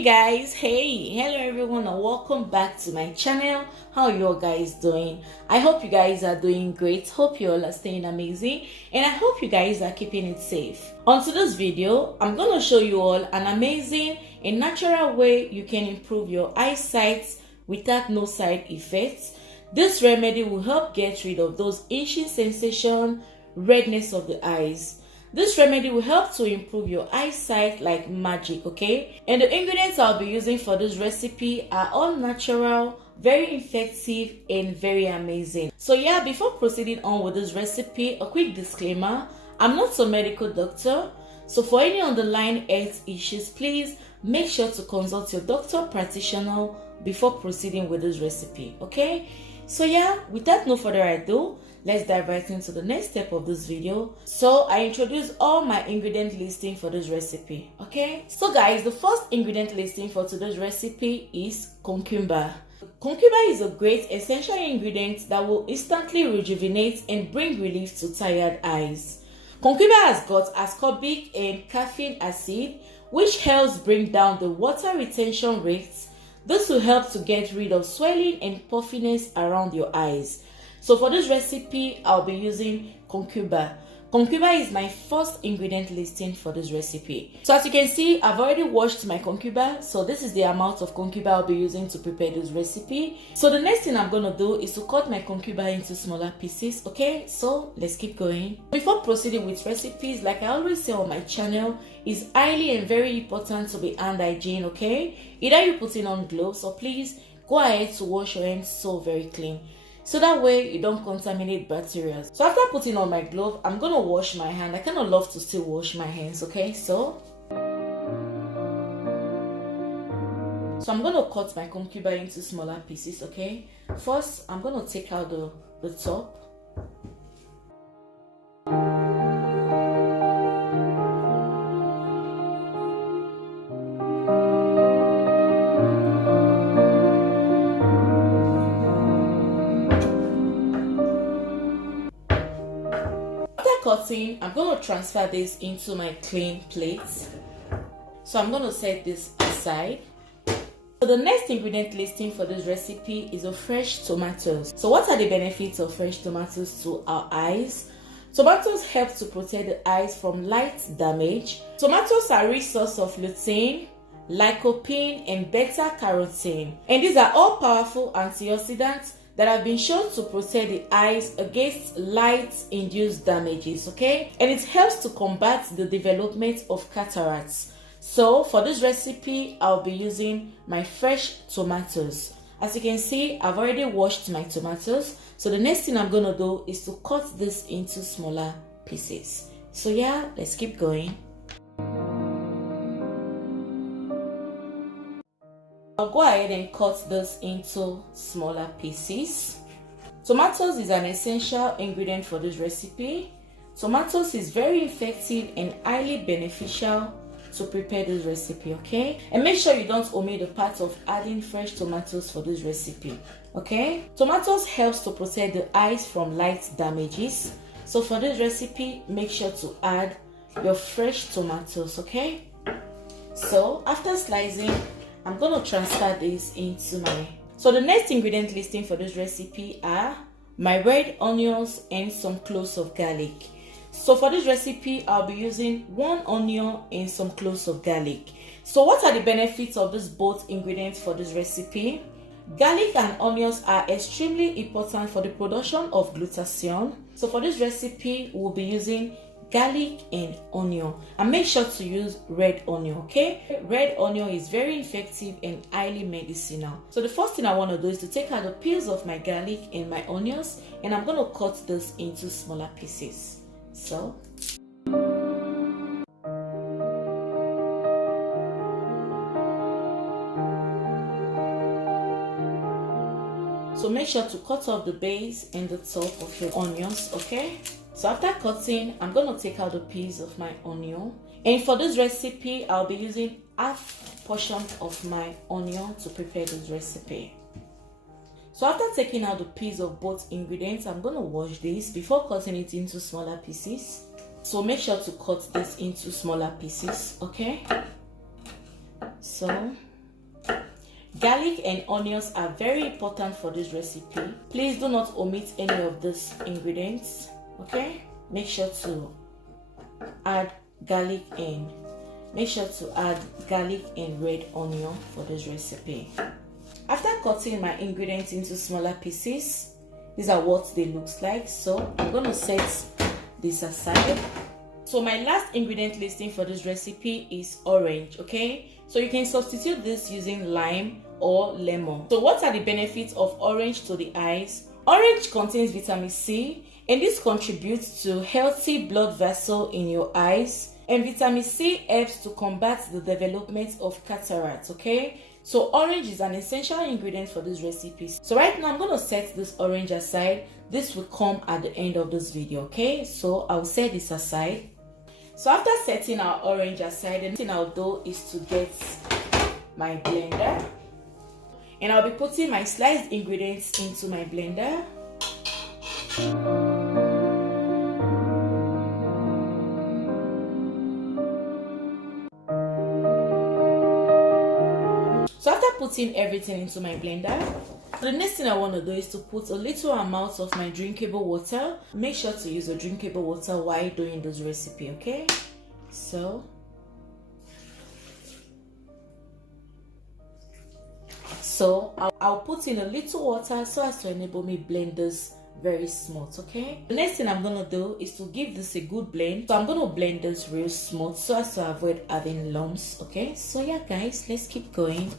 Hey guys, hello everyone, and welcome back to my channel. How are you all guys doing? I hope you guys are doing great. Hope you all are staying amazing, and I hope you guys are keeping it safe. On today's video, I'm going to show you all an amazing and natural way you can improve your eyesight without no side effects. This remedy will help get rid of those itching sensation, redness of the eyes. This remedy will help to improve your eyesight like magic, okay? And the ingredients I'll be using for this recipe are all natural, very effective, and very amazing. So yeah, before proceeding on with this recipe, a quick disclaimer. I'm not a medical doctor, so for any underlying health issues, please make sure to consult your doctor practitioner before proceeding with this recipe, okay? So yeah, without no further ado, let's dive right into the next step of this video. So I introduce all my ingredient listing for this recipe, okay? So guys, the first ingredient listing for today's recipe is cucumber. Cucumber is a great essential ingredient that will instantly rejuvenate and bring relief to tired eyes. Cucumber has got ascorbic and caffeine acid, which helps bring down the water retention rates. This will help to get rid of swelling and puffiness around your eyes. So for this recipe, I'll be using cucumber. Cucumber is my first ingredient listing for this recipe. So as you can see, I've already washed my cucumber. So this is the amount of cucumber I'll be using to prepare this recipe. So the next thing I'm going to do is to cut my cucumber into smaller pieces, okay? So let's keep going. Before proceeding with recipes, like I always say on my channel, it's highly and very important to be hand hygiene, okay? Either you put in on gloves or please go ahead to wash your hands so very clean. So that way you don't contaminate bacteria. So after putting on my glove, I'm going to wash my hand. I kind of love to still wash my hands, okay? So I'm going to cut my cucumber into smaller pieces, okay? First, I'm going to take out the top. Cutting, I'm going to transfer this into my clean plate. So I'm going to set this aside. So the next ingredient listing for this recipe is of fresh tomatoes. So what are the benefits of fresh tomatoes to our eyes? Tomatoes help to protect the eyes from light damage. Tomatoes are a rich source of lutein, lycopene, and beta-carotene. And these are all powerful antioxidants that have been shown to protect the eyes against light-induced damages, okay? And it helps to combat the development of cataracts. So for this recipe, I'll be using my fresh tomatoes. As you can see, I've already washed my tomatoes. So the next thing I'm gonna do is to cut this into smaller pieces. So yeah, let's keep going. I'll go ahead and cut this into smaller pieces. Tomatoes is an essential ingredient for this recipe. Tomatoes is very effective and highly beneficial to prepare this recipe, okay? And make sure you don't omit the part of adding fresh tomatoes for this recipe, okay? Tomatoes helps to protect the eyes from light damages. So for this recipe, make sure to add your fresh tomatoes, okay? So after slicing, I'm going to transfer this into So the next ingredient listing for this recipe are my red onions and some cloves of garlic. So for this recipe, I'll be using 1 onion and some cloves of garlic. So what are the benefits of these both ingredients for this recipe? Garlic and onions are extremely important for the production of glutathione. So for this recipe, we'll be using garlic and onion, and make sure to use red onion, okay? Red onion is very effective and highly medicinal. So the first thing I want to do is to take out the peels of my garlic and my onions, and I'm going to cut this into smaller pieces. So make sure to cut off the base and the top of your onions, okay? So after cutting, I'm going to take out the piece of my onion. And for this recipe, I'll be using half portion of my onion to prepare this recipe. So after taking out the piece of both ingredients, I'm going to wash this before cutting it into smaller pieces. So make sure to cut this into smaller pieces, okay? So Garlic and onions are very important for this recipe. Please do not omit any of these ingredients, okay? Make sure to add garlic and red onion for this recipe. After cutting my ingredients into smaller pieces, these are what they look like. So I'm going to set this aside. So my last ingredient listing for this recipe is orange, okay? So you can substitute this using lime or lemon. So what are the benefits of orange to the eyes? Orange contains vitamin C, and this contributes to healthy blood vessel in your eyes. And vitamin C helps to combat the development of cataracts, okay? So orange is an essential ingredient for this recipe. So right now I'm going to set this orange aside. This will come at the end of this video, okay? So I'll set this aside. So after setting our orange aside, the next thing I'll do is to get my blender. And I'll be putting my sliced ingredients into my blender. So after putting everything into my blender, the next thing I want to do is to put a little amount of my drinkable water. Make sure to use a drinkable water while doing this recipe, okay? So I'll put in a little water so as to enable me blend this very smooth, okay? The next thing I'm gonna do is to give this a good blend. So I'm gonna blend this real smooth so as to avoid having lumps, okay? So yeah guys, let's keep going.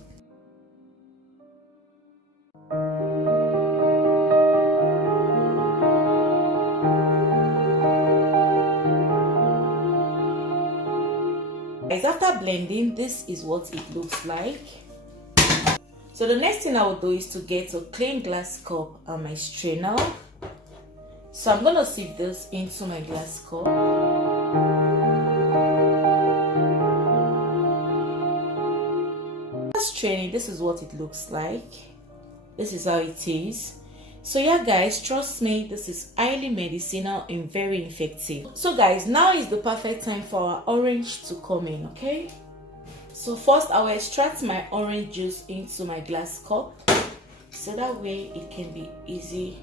Guys, after blending, this is what it looks like. So the next thing I will do is to get a clean glass cup and my strainer. So I'm gonna sieve this into my glass cup. Straining, this is what it looks like. This is how it is. So yeah guys, trust me, this is highly medicinal and very effective. So guys, now is the perfect time for our orange to come in, okay? So first I will extract my orange juice into my glass cup so that way it can be easy.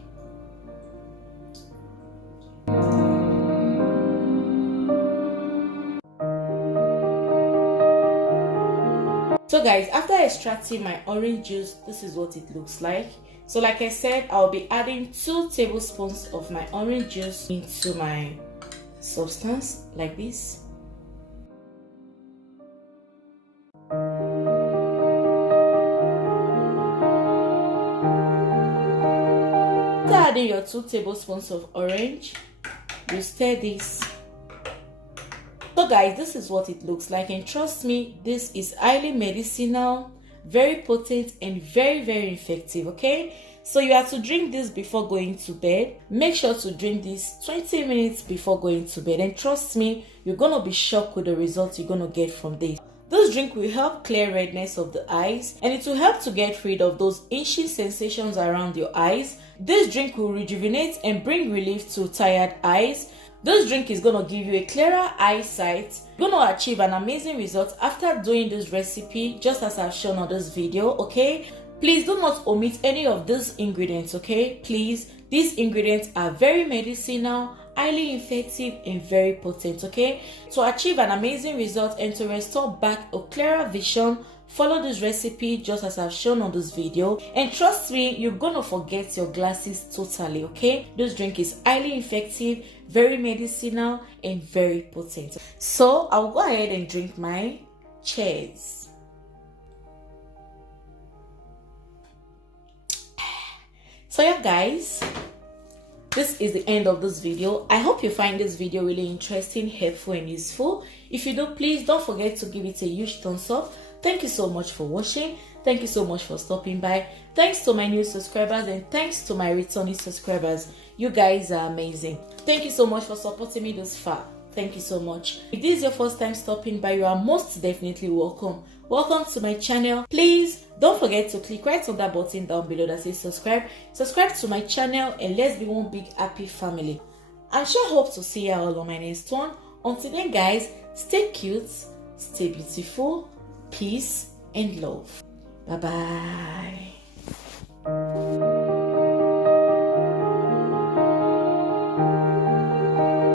So guys, after extracting my orange juice, this is what it looks like. So like I said, I'll be adding 2 tablespoons of my orange juice into my substance like this. After adding your 2 tablespoons of orange, you stir this. So guys, this is what it looks like, and trust me, this is highly medicinal, very potent and very effective, okay? So you have to drink this before going to bed. Make sure to drink this 20 minutes before going to bed, and trust me, you're gonna be shocked with the results you're gonna get from this. This drink will help clear redness of the eyes, and it will help to get rid of those itching sensations around your eyes. This drink will rejuvenate and bring relief to tired eyes. This drink is gonna give you a clearer eyesight. You're gonna achieve an amazing result after doing this recipe, just as I've shown on this video, okay? Please do not omit any of these ingredients, okay? Please, these ingredients are very medicinal, highly effective and very potent, okay? To achieve an amazing result and to restore back a clearer vision, follow this recipe just as I've shown on this video, and trust me, you're gonna forget your glasses totally, okay? This drink is highly effective, very medicinal and very potent. So I'll go ahead and drink my cheers. So yeah guys, this is the end of this video. I hope you find this video really interesting, helpful and useful. If you do, please don't forget to give it a huge thumbs up. Thank you so much for watching. Thank you so much for stopping by. Thanks to my new subscribers and thanks to my returning subscribers. You guys are amazing. Thank you so much for supporting me this far. Thank you so much. If this is your first time stopping by, you are most definitely welcome. Welcome to my channel. Please don't forget to click right on that button down below that says subscribe. Subscribe to my channel and let's be one big happy family. I sure hope to see you all on my next one. Until then guys, stay cute, stay beautiful, peace and love. Bye bye.